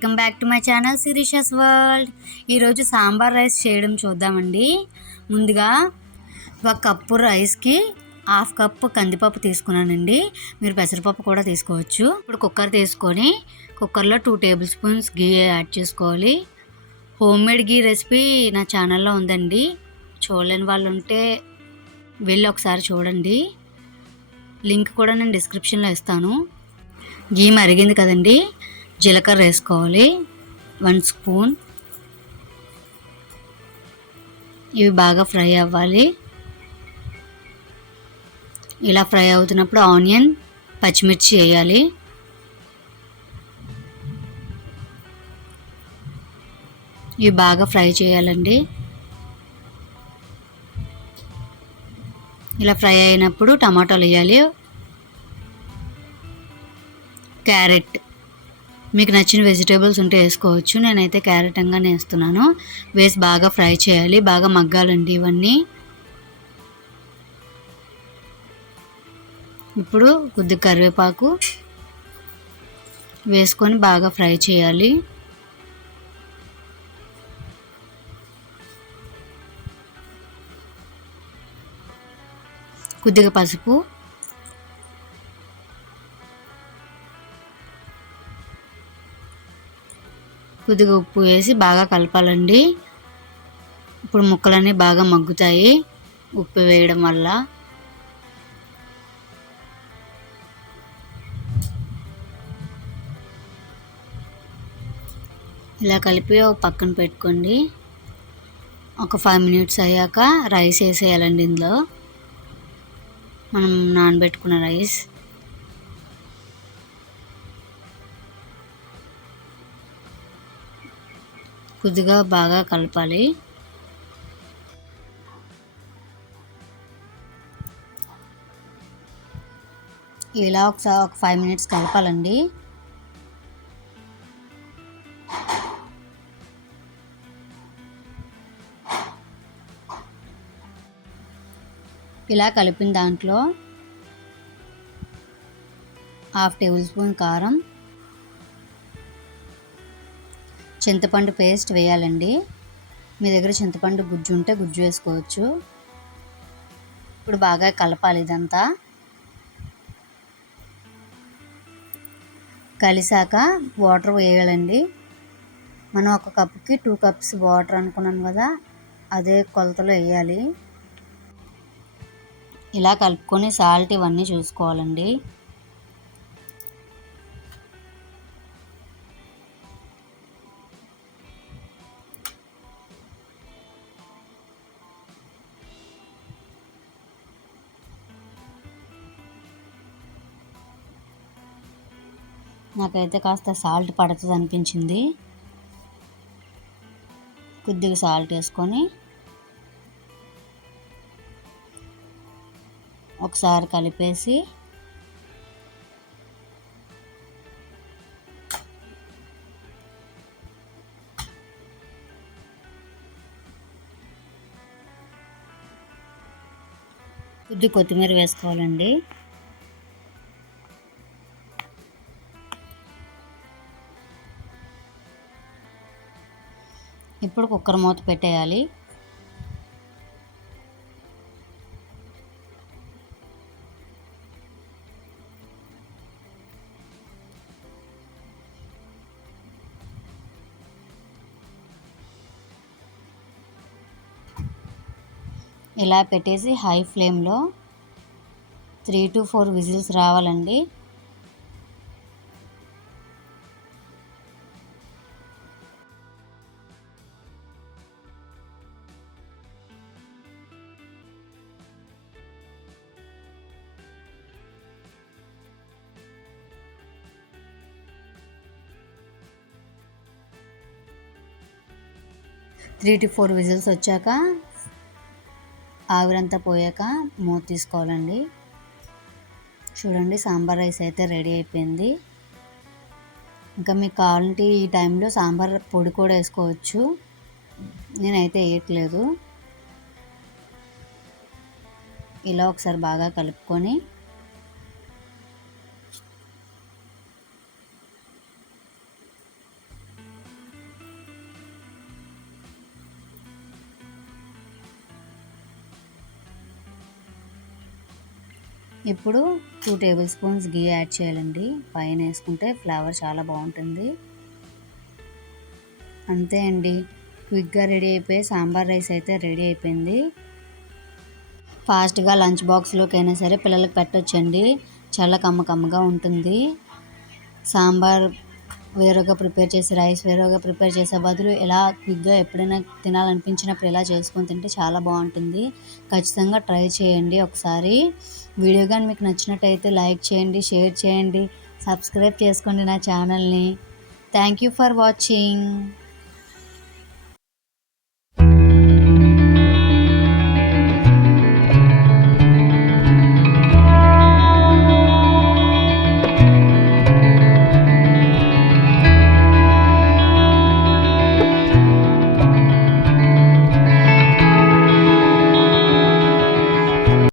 Welcome back to my channel Sirisha's world. ఈరోజు sambar rice చేయడం చూద్దామండి. ముందుగా ఒక కప్పు రైస్కి హాఫ్ కప్పు కందిపప్పు తీసుకున్నానండి. మీరు పెసరపప్పు కూడా తీసుకోవచ్చు. ఇప్పుడు కుక్కర్ తీసుకొని కుక్కర్లో 2 టేబుల్ స్పూన్స్ గీ యాడ్ చేసుకోవాలి. హోమ్ మేడ్ గీ రెసిపీ నా ఛానల్లో ఉందండి. చూడలేని వాళ్ళు ఉంటే వెళ్ళి ఒకసారి చూడండి. లింక్ కూడా నేను డిస్క్రిప్షన్లో ఇస్తాను. గీ మరిగింది కదండి, జీలకర్ర వేసుకోవాలి 1 స్పూన్. ఇవి బాగా ఫ్రై అవ్వాలి. ఇలా ఫ్రై అవుతున్నప్పుడు ఆనియన్, పచ్చిమిర్చి వేయాలి. ఇవి బాగా ఫ్రై చేయాలండి. ఇలా ఫ్రై అయినప్పుడు టమాటాలు వేయాలి. క్యారెట్, మీకు నచ్చిన వెజిటేబుల్స్ ఉంటే వేసుకోవచ్చు. నేనైతే క్యారెట్ అంగానే వేస్తున్నాను. వేసి బాగా ఫ్రై చేయాలి, బాగా మగ్గాలండి ఇవన్నీ. ఇప్పుడు కొద్దిగా కరివేపాకు వేసుకొని బాగా ఫ్రై చేయాలి. కొద్దిగా పసుపు, కొద్దిగా ఉప్పు వేసి బాగా కలపాలండి. ఇప్పుడు ముక్కలన్నీ బాగా మగ్గుతాయి ఉప్పు వేయడం వల్ల. ఇలా కలిపి ఒక పక్కన పెట్టుకోండి. ఒక 5 మినిట్స్ అయ్యాక రైస్ వేసేయాలండి. ఇందులో మనం నానబెట్టుకున్న రైస్ కొద్దిగా బాగా కలపాలి. ఇలా ఒకసారి ఒక 5 మినిట్స్ కలపాలండి. ఇలా కలిపిన దాంట్లో 1/2 టేబుల్ స్పూన్ కారం, చింతపండు పేస్ట్ వేయాలండి. మీ దగ్గర చింతపండు గుజ్జు ఉంటే గుజ్జు వేసుకోవచ్చు. ఇప్పుడు బాగా కలపాలి ఇదంతా. కలిసాక వాటర్ వేయాలండి. మనం ఒక కప్పుకి 2 కప్స్ వాటర్ అనుకున్నాం కదా, అదే కొలతలో వేయాలి. ఇలా కలుపుకొని సాల్ట్ ఇవన్నీ చూసుకోవాలండి. నాకైతే కాస్త సాల్ట్ పడుతుంది అనిపించింది. కొద్దిగా సాల్ట్ వేసుకొని ఒకసారి కలిపేసి కొద్దిగా కొత్తిమీర వేసుకోవాలండి. ఇప్పుడు కుక్కర్ మూత పెట్టేయాలి. ఇలా పెట్టేసి హై ఫ్లేమ్లో 3 to 4 విజిల్స్ రావాలండి. త్రీ టు 4 విజిల్స్ వచ్చాక ఆవిరంతా పోయాక మూత తీసుకోవాలండి. చూడండి, సాంబార్ రైస్ అయితే రెడీ అయిపోయింది. ఇంకా మీకు కావాలంటే ఈ టైంలో సాంబార్ పొడి కూడా వేసుకోవచ్చు. నేనైతే వేయట్లేదు. ఇలా ఒకసారి బాగా కలుపుకొని ఇప్పుడు 2 టేబుల్ స్పూన్స్ గీ యాడ్ చేయాలండి. పైన వేసుకుంటే ఫ్లేవర్ చాలా బాగుంటుంది. అంతే అండి, క్విక్గా రెడీ అయిపోయి సాంబార్ రైస్ అయితే రెడీ అయిపోయింది. ఫాస్ట్గా లంచ్ బాక్స్లోకి అయినా సరే పిల్లలకి పెట్టొచ్చండి. చాలా కమ్మగా ఉంటుంది. సాంబార్ వేరేగా ప్రిపేర్ చేసి రైస్ వేరేగా ప్రిపేర్ చేసే బదులు ఇలా క్విక్గా ఎప్పుడైనా తినాలనిపించినప్పుడు ఇలా చేసుకొని తింటే చాలా బాగుంటుంది. ఖచ్చితంగా ట్రై చేయండి ఒకసారి. వీడియో కానీ మీకు నచ్చినట్టయితే లైక్ చేయండి, షేర్ చేయండి, సబ్స్క్రైబ్ చేసుకోండి నా ఛానల్ని. Thank you for watching.